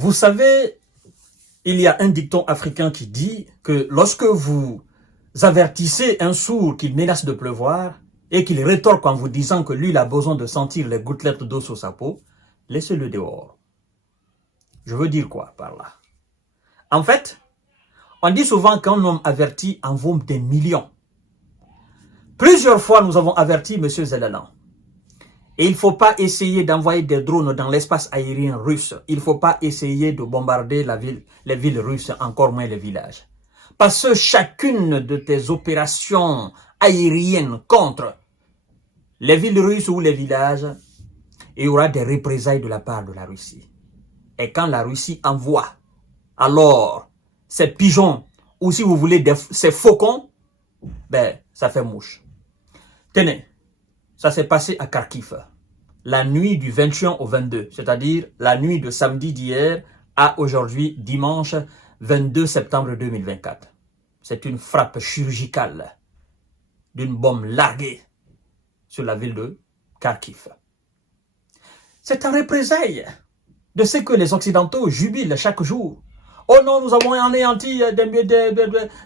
Vous savez, il y a un dicton africain qui dit que lorsque vous avertissez un sourd qu'il menace de pleuvoir et qu'il rétorque en vous disant que lui, il a besoin de sentir les gouttelettes d'eau sur sa peau, laissez-le dehors. Je veux dire quoi par là? En fait, on dit souvent qu'un homme averti en vaut des millions. Plusieurs fois, nous avons averti M. Zelalem. Et il ne faut pas essayer d'envoyer des drones dans l'espace aérien russe. Il ne faut pas essayer de bombarder les villes russes, encore moins les villages. Parce que chacune de tes opérations aériennes contre les villes russes ou les villages, il y aura des représailles de la part de la Russie. Et quand la Russie envoie, alors, ces pigeons, ou si vous voulez, ces faucons, ben, ça fait mouche. Tenez, ça s'est passé à Kharkiv, la nuit du 21 au 22, c'est-à-dire la nuit de samedi d'hier à aujourd'hui, dimanche 22 septembre 2024. C'est une frappe chirurgicale d'une bombe larguée sur la ville de Kharkiv. C'est en représailles de ce que les Occidentaux jubilent chaque jour. Oh non, nous avons anéanti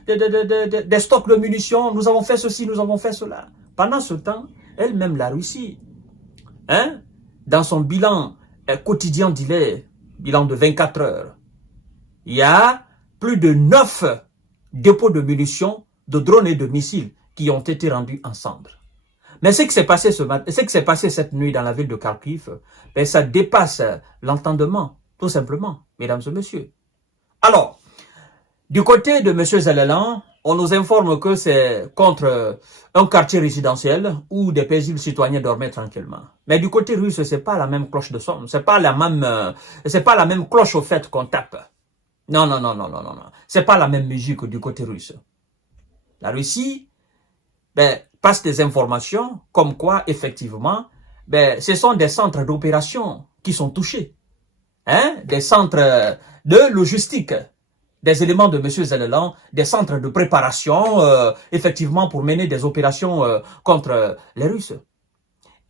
des stocks de munitions, nous avons fait ceci, nous avons fait cela. Pendant ce temps, elle-même, la Russie, dans son bilan quotidien d'hier, bilan de 24 heures, il y a plus de 9 dépôts de munitions, de drones et de missiles qui ont été rendus en cendres. Mais ce qui s'est passé cette nuit dans la ville de Kharkiv, ben, ça dépasse l'entendement, tout simplement, mesdames et messieurs. Alors, du côté de M. Zelalem, on nous informe que c'est contre un quartier résidentiel où des paisibles citoyens dormaient tranquillement. Mais du côté russe, c'est pas la même cloche de son, c'est pas la même cloche au fait qu'on tape. Non. C'est pas la même musique du côté russe. La Russie, ben, passe des informations comme quoi, effectivement, ben, ce sont des centres d'opération qui sont touchés. Des centres de logistique, des éléments de M. Zelalem, des centres de préparation, effectivement, pour mener des opérations contre les Russes.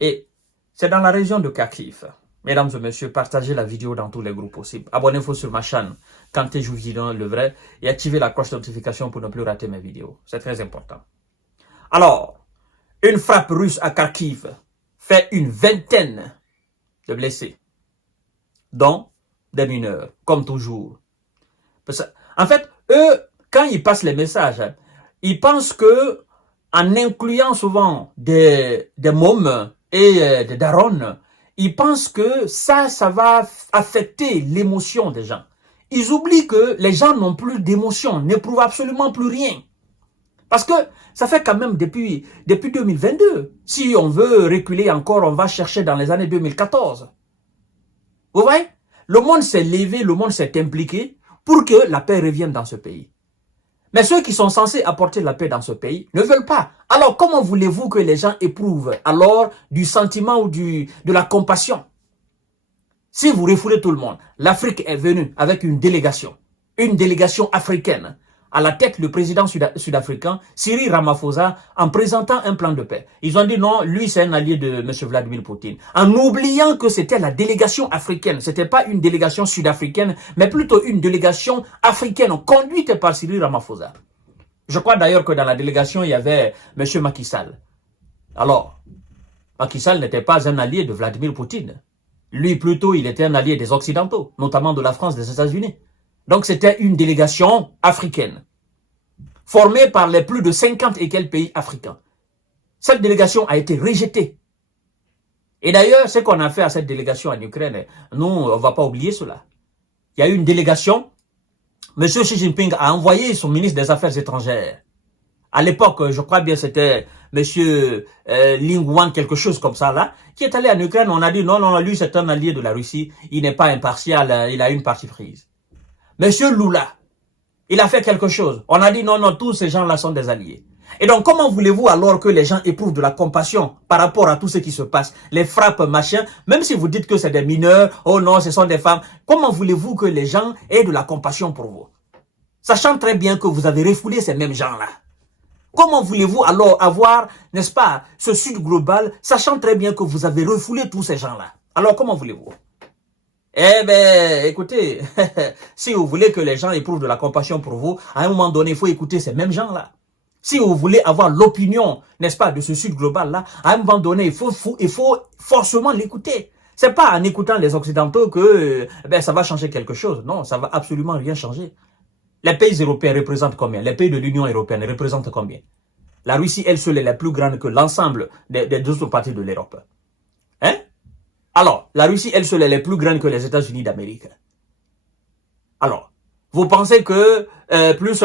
Et c'est dans la région de Kharkiv. Mesdames et messieurs, partagez la vidéo dans tous les groupes possibles. Abonnez-vous sur ma chaîne, Kanté Jouvidon le vrai, et activez la cloche de notification pour ne plus rater mes vidéos. C'est très important. Alors, une frappe russe à Kharkiv fait une vingtaine de blessés, dont des mineurs, comme toujours. En fait, eux, quand ils passent les messages, ils pensent que, en incluant souvent des mômes et des darons, ils pensent que ça va affecter l'émotion des gens. Ils oublient que les gens n'ont plus d'émotion, n'éprouvent absolument plus rien. Parce que ça fait quand même depuis 2022. Si on veut reculer encore, on va chercher dans les années 2014. Vous voyez? Le monde s'est levé, le monde s'est impliqué pour que la paix revienne dans ce pays. Mais ceux qui sont censés apporter la paix dans ce pays ne veulent pas. Alors comment voulez-vous que les gens éprouvent alors du sentiment ou de la compassion? Si vous refoulez tout le monde, l'Afrique est venue avec une délégation africaine, à la tête le président sud-africain, Cyril Ramaphosa, en présentant un plan de paix. Ils ont dit non, lui c'est un allié de M. Vladimir Poutine. En oubliant que c'était la délégation africaine, c'était pas une délégation sud-africaine, mais plutôt une délégation africaine conduite par Cyril Ramaphosa. Je crois d'ailleurs que dans la délégation, il y avait M. Macky Sall. Alors, Macky Sall n'était pas un allié de Vladimir Poutine. Lui plutôt, il était un allié des Occidentaux, notamment de la France, des États-Unis. Donc c'était une délégation africaine, formée par les plus de 50 et quelques pays africains. Cette délégation a été rejetée. Et d'ailleurs, ce qu'on a fait à cette délégation en Ukraine, nous, on ne va pas oublier cela. Il y a eu une délégation, M. Xi Jinping a envoyé son ministre des Affaires étrangères. À l'époque, je crois bien c'était M. Ling Wang, quelque chose comme ça là, qui est allé en Ukraine. On a dit non, lui c'est un allié de la Russie, il n'est pas impartial, il a une partie prise. Monsieur Lula, il a fait quelque chose. On a dit non, tous ces gens-là sont des alliés. Et donc, comment voulez-vous alors que les gens éprouvent de la compassion par rapport à tout ce qui se passe, les frappes, machin, même si vous dites que c'est des mineurs, oh non, ce sont des femmes, comment voulez-vous que les gens aient de la compassion pour vous? Sachant très bien que vous avez refoulé ces mêmes gens-là. Comment voulez-vous alors avoir, n'est-ce pas, ce sud global, sachant très bien que vous avez refoulé tous ces gens-là? Alors, comment voulez-vous? Eh ben, écoutez, si vous voulez que les gens éprouvent de la compassion pour vous, à un moment donné, il faut écouter ces mêmes gens-là. Si vous voulez avoir l'opinion, n'est-ce pas, de ce sud global-là, à un moment donné, il faut forcément l'écouter. C'est pas en écoutant les Occidentaux que ça va changer quelque chose. Non, ça va absolument rien changer. Les pays européens représentent combien? Les pays de l'Union européenne représentent combien? La Russie, elle seule, est la plus grande que l'ensemble des autres parties de l'Europe. Hein? Alors, la Russie, elle seule, elle est plus grande que les États-Unis d'Amérique. Alors, vous pensez que plus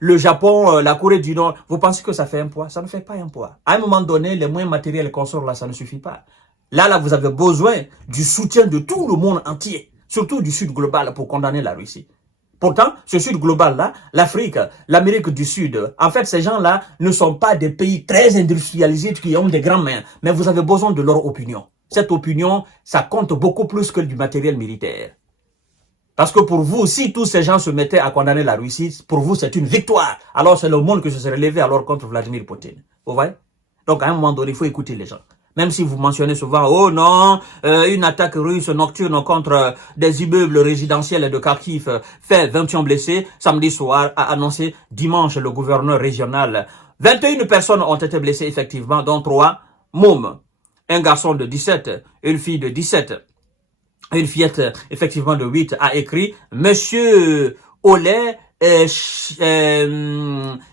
le Japon, la Corée du Nord, vous pensez que ça fait un poids? Ça ne fait pas un poids. À un moment donné, les moyens matériels qu'on sort là, ça ne suffit pas. Là, vous avez besoin du soutien de tout le monde entier, surtout du Sud global, pour condamner la Russie. Pourtant, ce Sud global-là, l'Afrique, l'Amérique du Sud, en fait, ces gens-là ne sont pas des pays très industrialisés qui ont des grandes mains, mais vous avez besoin de leur opinion. Cette opinion, ça compte beaucoup plus que du matériel militaire. Parce que pour vous, si tous ces gens se mettaient à condamner la Russie, pour vous, c'est une victoire. Alors, c'est le monde qui se serait levé alors contre Vladimir Poutine. Vous voyez? Donc, à un moment donné, il faut écouter les gens. Même si vous mentionnez souvent, oh non, une attaque russe nocturne contre des immeubles résidentiels de Kharkiv fait 21 blessés. Samedi soir, a annoncé dimanche le gouverneur régional. 21 personnes ont été blessées effectivement, dont 3 mômes. Un garçon de 17, une fille de 17. Une fillette, effectivement, de 8 a écrit « Monsieur Oleh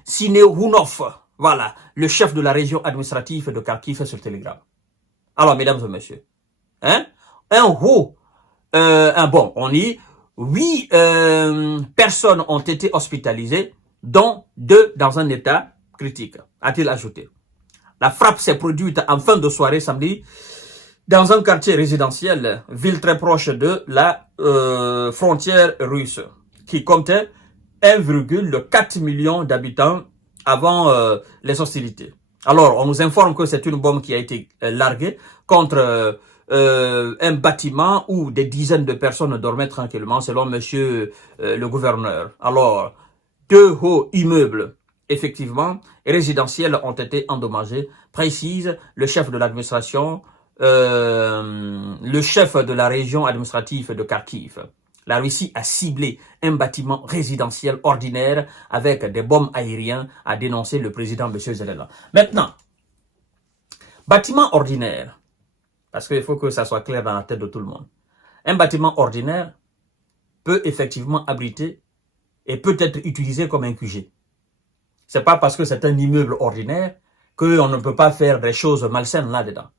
Sinehounov ». Voilà, le chef de la région administrative de Kharkiv sur Telegram. Alors, mesdames et messieurs, hein, bon, on dit 8 personnes ont été hospitalisées, dont 2 dans un état critique, a-t-il ajouté. La frappe s'est produite en fin de soirée samedi dans un quartier résidentiel, ville très proche de la frontière russe, qui comptait 1,4 million d'habitants avant les hostilités. Alors, on nous informe que c'est une bombe qui a été larguée contre un bâtiment où des dizaines de personnes dormaient tranquillement, selon monsieur le gouverneur. Alors, 2 hauts immeubles, effectivement, résidentiels ont été endommagés, précise le chef de l'administration, le chef de la région administrative de Kharkiv. La Russie a ciblé un bâtiment résidentiel ordinaire avec des bombes aériennes, a dénoncé le président M. Zelensky. Maintenant, bâtiment ordinaire, parce qu'il faut que ça soit clair dans la tête de tout le monde. Un bâtiment ordinaire peut effectivement abriter et peut être utilisé comme un QG. C'est pas parce que c'est un immeuble ordinaire qu'on ne peut pas faire des choses malsaines là-dedans.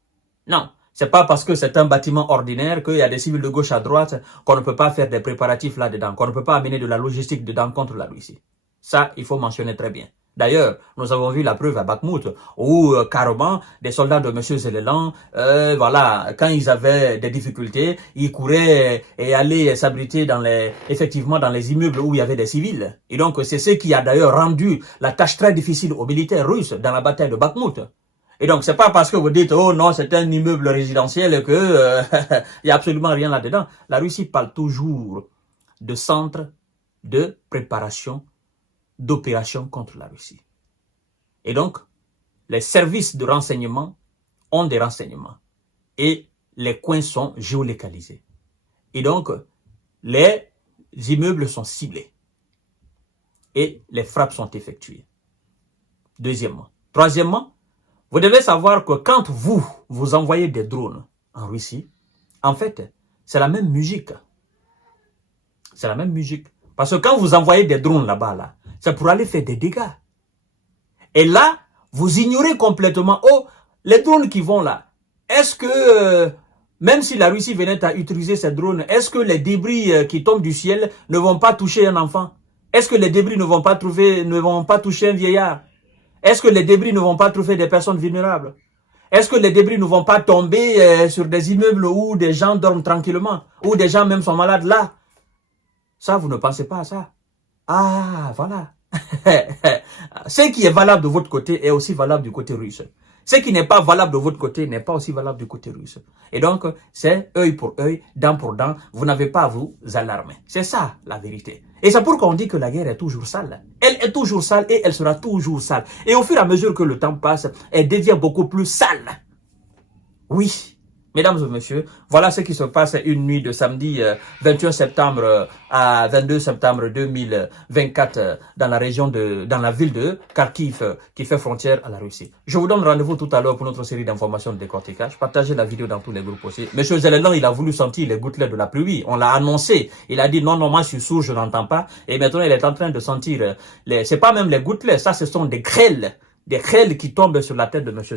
Non, c'est pas parce que c'est un bâtiment ordinaire qu'il y a des civils de gauche à droite qu'on ne peut pas faire des préparatifs là-dedans, qu'on ne peut pas amener de la logistique dedans contre la Russie. Ça, il faut mentionner très bien. D'ailleurs, nous avons vu la preuve à Bakhmout, où carrément, des soldats de M. Zelensky, voilà, quand ils avaient des difficultés, ils couraient et allaient s'abriter effectivement dans les immeubles où il y avait des civils. Et donc, c'est ce qui a d'ailleurs rendu la tâche très difficile aux militaires russes dans la bataille de Bakhmout. Et donc, c'est pas parce que vous dites, oh non, c'est un immeuble résidentiel que il y a absolument rien là-dedans. La Russie parle toujours de centre de préparation d'opérations contre la Russie. Et donc, les services de renseignement ont des renseignements. Et les coins sont géolocalisés. Et donc, les immeubles sont ciblés. Et les frappes sont effectuées. Deuxièmement. Troisièmement, vous devez savoir que quand vous envoyez des drones en Russie, en fait, c'est la même musique. C'est la même musique. Parce que quand vous envoyez des drones là-bas, là, c'est pour aller faire des dégâts. Et là, vous ignorez complètement, oh, les drones qui vont là, est-ce que, même si la Russie venait à utiliser ces drones, est-ce que les débris qui tombent du ciel ne vont pas toucher un enfant? Est-ce que les débris ne vont pas toucher un vieillard? Est-ce que les débris ne vont pas trouver des personnes vulnérables? Est-ce que les débris ne vont pas tomber sur des immeubles où des gens dorment tranquillement, où des gens même sont malades là? Ça, vous ne pensez pas à ça. Ah, voilà. Ce qui est valable de votre côté est aussi valable du côté russe. Ce qui n'est pas valable de votre côté n'est pas aussi valable du côté russe. Et donc, c'est œil pour œil, dent pour dent. Vous n'avez pas à vous alarmer. C'est ça, la vérité. Et c'est pourquoi on dit que la guerre est toujours sale. Elle est toujours sale et elle sera toujours sale. Et au fur et à mesure que le temps passe, elle devient beaucoup plus sale. Oui, Mesdames et messieurs, voilà ce qui se passe une nuit de samedi 21 septembre à 22 septembre 2024 dans la région dans la ville de Kharkiv qui fait frontière à la Russie. Je vous donne rendez-vous tout à l'heure pour notre série d'informations de décortiquage. Partagez la vidéo dans tous les groupes aussi. Monsieur Zelensky, il a voulu sentir les gouttelettes de la pluie. On l'a annoncé. Il a dit non, moi je suis sourd, je n'entends pas. Et maintenant il est en train de sentir c'est pas même les gouttelettes, ça ce sont des grêles qui tombent sur la tête de monsieur